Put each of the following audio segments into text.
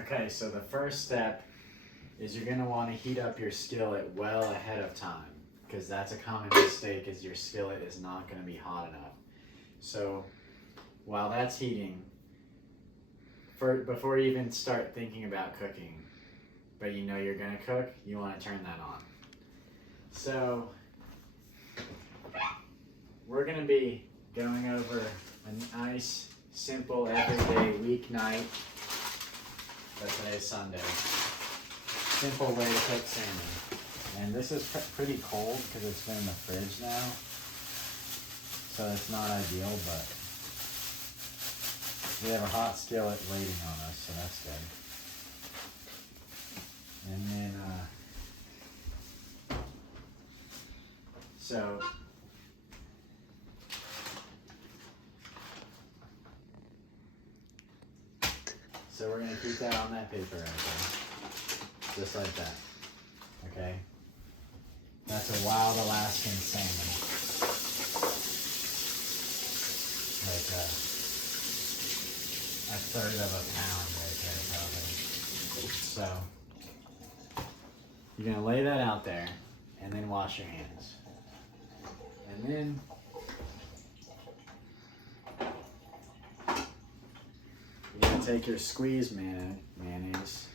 Okay, so the first step is you're gonna wanna heat up your skillet well ahead of time, because that's a common mistake, is your skillet is not gonna be hot enough. So while that's heating, before you even start thinking about cooking, but you know you're gonna cook, you wanna turn that on. So we're gonna be going over a nice, simple, everyday weeknight. But today's Sunday. Simple way to cook salmon. And this is pretty cold because it's been in the fridge now. So it's not ideal, but we have a hot skillet waiting on us, so that's good. And then, So we're gonna keep that on that paper right there. Just like that. Okay? That's a wild Alaskan salmon. Like a third of a pound right there, probably. So you're gonna lay that out there and then wash your hands. And then you're gonna take your squeeze mayonnaise.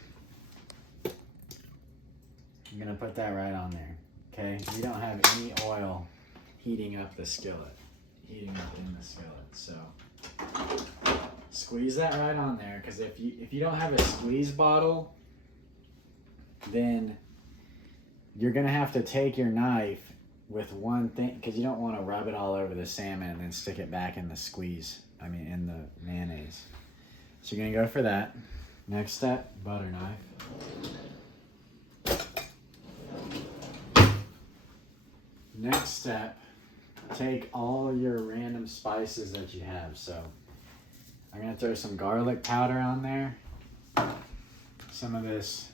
You're gonna put that right on there. Okay? We don't have any oil heating up the skillet. Heating up in the skillet. So squeeze that right on there, because if you don't have a squeeze bottle, then you're gonna have to take your knife with one thing, because you don't want to rub it all over the salmon and then stick it back in the in the mayonnaise. So you're gonna go for that. Next step, butter knife. Next step, take all your random spices that you have. So I'm gonna throw some garlic powder on there. Some of this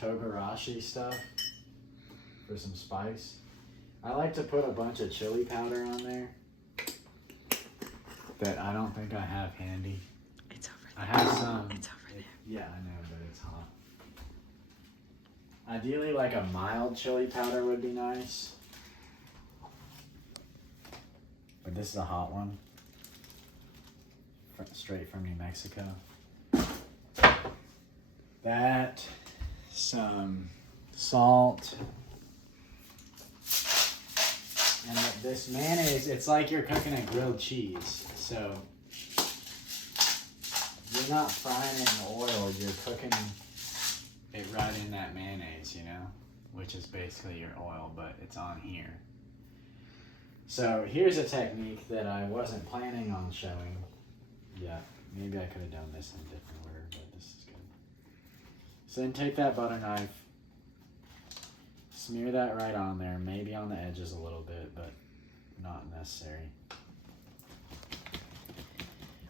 togarashi stuff for some spice. I like to put a bunch of chili powder on there that I don't think I have handy. It's over there. I have some. It's over there. Yeah, I know, but it's hot. Ideally, like a mild chili powder would be nice. But this is a hot one. Straight from New Mexico. That, some salt. And this mayonnaise, it's like you're cooking a grilled cheese. So you're not frying it in oil, you're cooking it right in that mayonnaise, you know, which is basically your oil, but it's on here. So here's a technique that I wasn't planning on showing yet. Maybe I could have done this in a different order, but this is good. So then take that butter knife, smear that right on there, maybe on the edges a little bit, but not necessary.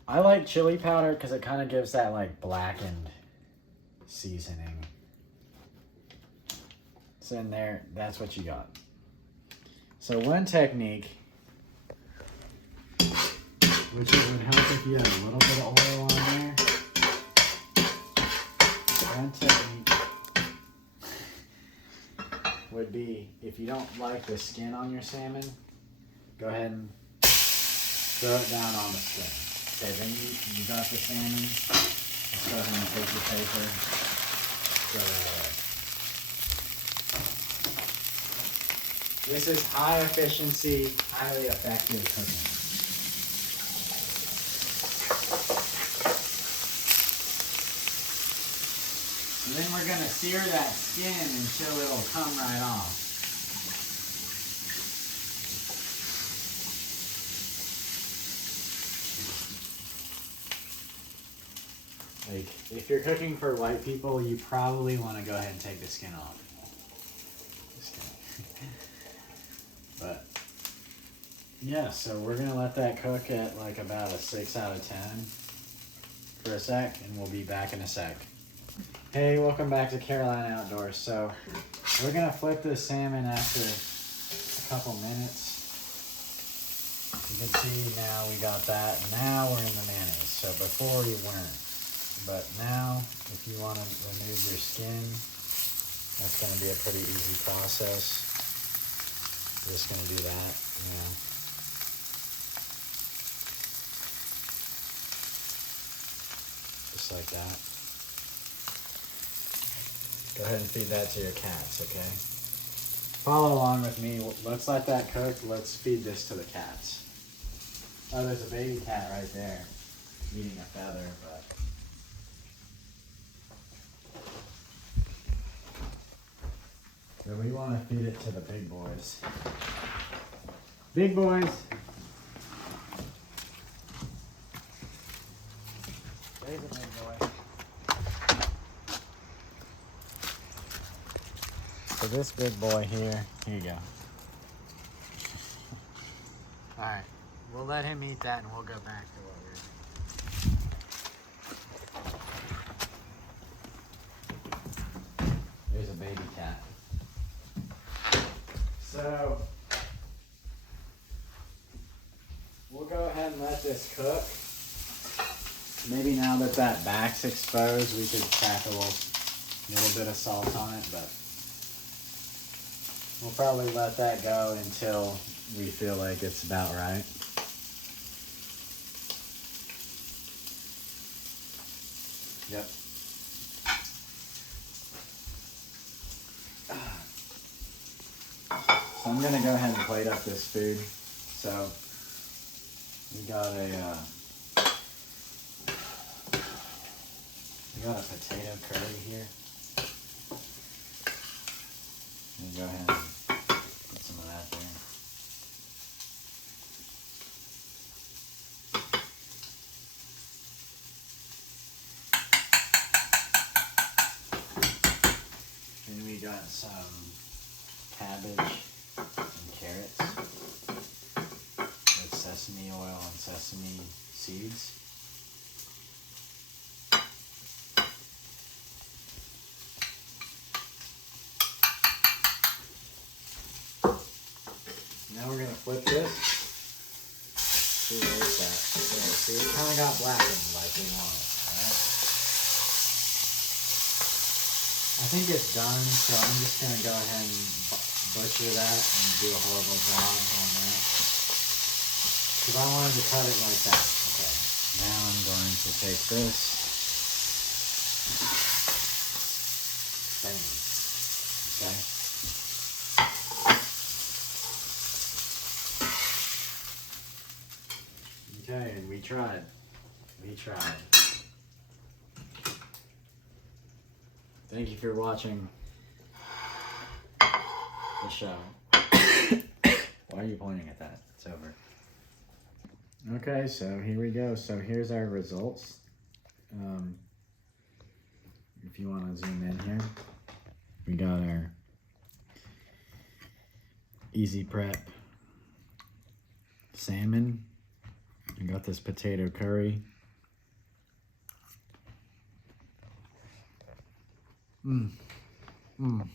I like chili powder because it kind of gives that like blackened seasoning. So in there, that's what you got. So one technique, which would help if you had a little bit of oil on there. One technique would be, if you don't like the skin on your salmon, go ahead and throw it down on the skin. Okay, then you got the salmon. Let's go ahead and take your paper. Throw that away. This is high efficiency, highly effective cooking. And then we're gonna sear that skin until it'll come right off. Like, if you're cooking for white people, you probably want to go ahead and take the skin off. Just kidding. But yeah, so we're gonna let that cook at like about a 6 out of 10 for a sec, and we'll be back in a sec. Hey, welcome back to Carolina Outdoors. So we're gonna flip this salmon after a couple minutes. You can see now we got that. Now we're in the mayonnaise. So before we weren't. But now, if you want to remove your skin, that's going to be a pretty easy process. Just going to do that, you know. Just like that. Go ahead and feed that to your cats, okay? Follow along with me. Let's let that cook. Let's feed this to the cats. Oh, there's a baby cat right there eating a feather, but... So we want to feed it to the big boys. Big boys! There's a big boy. So this big boy here you go. Alright, we'll let him eat that and we'll go back to what we're doing. There's a baby cat. So, we'll go ahead and let this cook. Maybe now that that back's exposed, we could tack a little bit of salt on it, but we'll probably let that go until we feel like it's about right. Yep. So I'm gonna go ahead and plate up this food. So we got a potato curry here. And go ahead and put some of that there. And we got some cabbage and carrots with sesame oil and sesame seeds. Now we're gonna flip this. See where it's at. There, see, it kind of got blackened like we want it. Alright. I think it's done, so I'm just gonna go ahead and butcher that and do a horrible job on that. Because I wanted to cut it like that. Okay. Now I'm going to take this. Bam. Okay. Okay, and we tried. We tried. Thank you for watching the show. Why are you pointing at that? It's over. Okay, so here we go. So here's our results. If you want to zoom in here, we got our easy prep salmon. We got this potato curry. Mmm. Mmm.